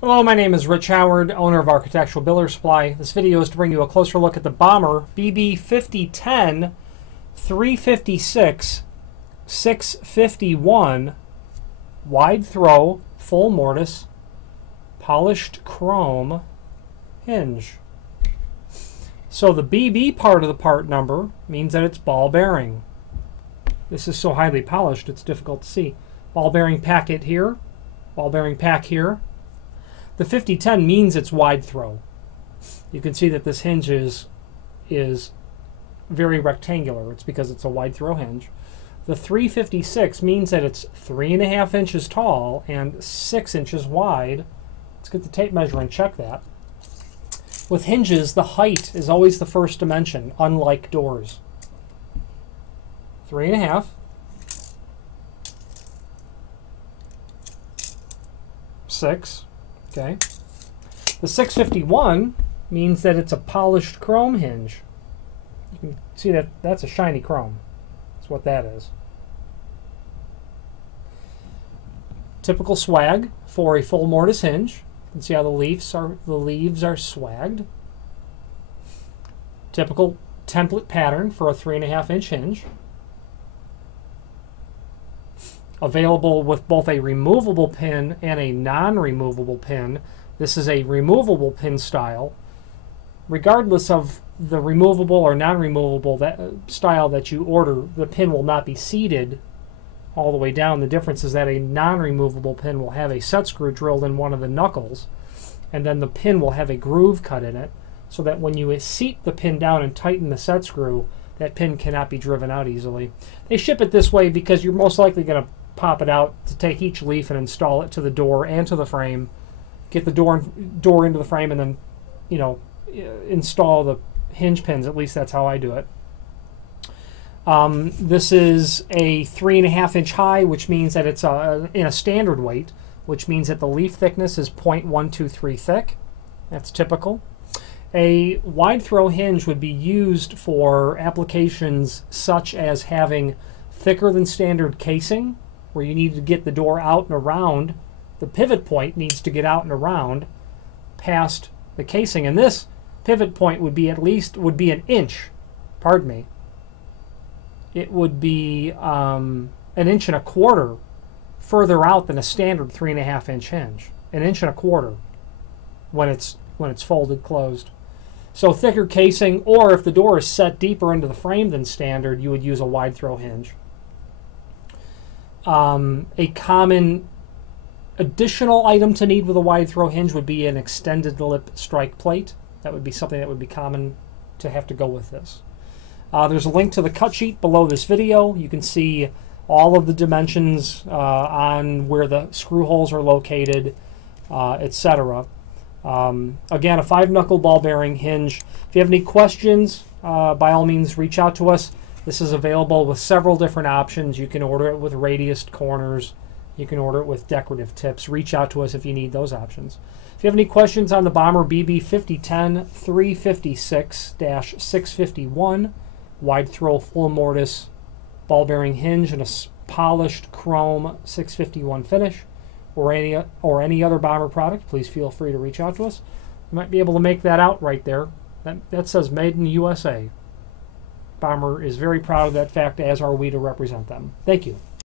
Hello, my name is Rich Howard, owner of Architectural Builder Supply. This video is to bring you a closer look at the Bommer BB5010-356-651 wide throw, full mortise, polished chrome hinge. So the BB part of the part number means that it's ball bearing. This is so highly polished it's difficult to see. Ball bearing packet here, ball bearing pack here. The 5010 means it's wide throw. You can see that this hinge is very rectangular. It's because it's a wide throw hinge. The 356 means that it's 3.5 inches tall and 6 inches wide. Let's get the tape measure and check that. With hinges, the height is always the first dimension, unlike doors. 3.5. 6. Okay. The 651 means that it's a polished chrome hinge. You can see that that's a shiny chrome. That's what that is. Typical swag for a full mortise hinge. You can see how the leaves are swagged. Typical template pattern for a 3.5 inch hinge. Available with both a removable pin and a non-removable pin. This is a removable pin style. Regardless of the removable or non-removable style that you order, the pin will not be seated all the way down. The difference is that a non-removable pin will have a set screw drilled in one of the knuckles, and then the pin will have a groove cut in it, so that when you seat the pin down and tighten the set screw, that pin cannot be driven out easily. They ship it this way because you're most likely going to pop it out to take each leaf and install it to the door and to the frame, get the door into the frame, and then, you know, install the hinge pins. At least that's how I do it. This is a 3.5 inch high, which means that it's in a standard weight, which means that the leaf thickness is 0.123 thick. That's typical. A wide throw hinge would be used for applications such as having thicker than standard casing, where you need to get the door out and around. The pivot point needs to get out and around past the casing, and this pivot point would be an inch. Pardon me. It would be 1.25 inches further out than a standard 3.5 inch hinge. 1.25 inches when it's folded closed. So thicker casing, or if the door is set deeper into the frame than standard, you would use a wide throw hinge. A common additional item to need with a wide throw hinge would be an extended lip strike plate. That would be something that would be common to have to go with this. There's a link to the cut sheet below this video. You can see all of the dimensions on where the screw holes are located, etc. Again, a 5-knuckle ball bearing hinge. If you have any questions, by all means reach out to us. This is available with several different options. You can order it with radiused corners. You can order it with decorative tips. Reach out to us if you need those options. If you have any questions on the Bommer BB5010-356-651 wide throw full mortise ball bearing hinge and a polished chrome 651 finish, or any other Bommer product, please feel free to reach out to us. You might be able to make that out right there. That says Made in the USA. Bommer is very proud of that fact, as are we to represent them. Thank you.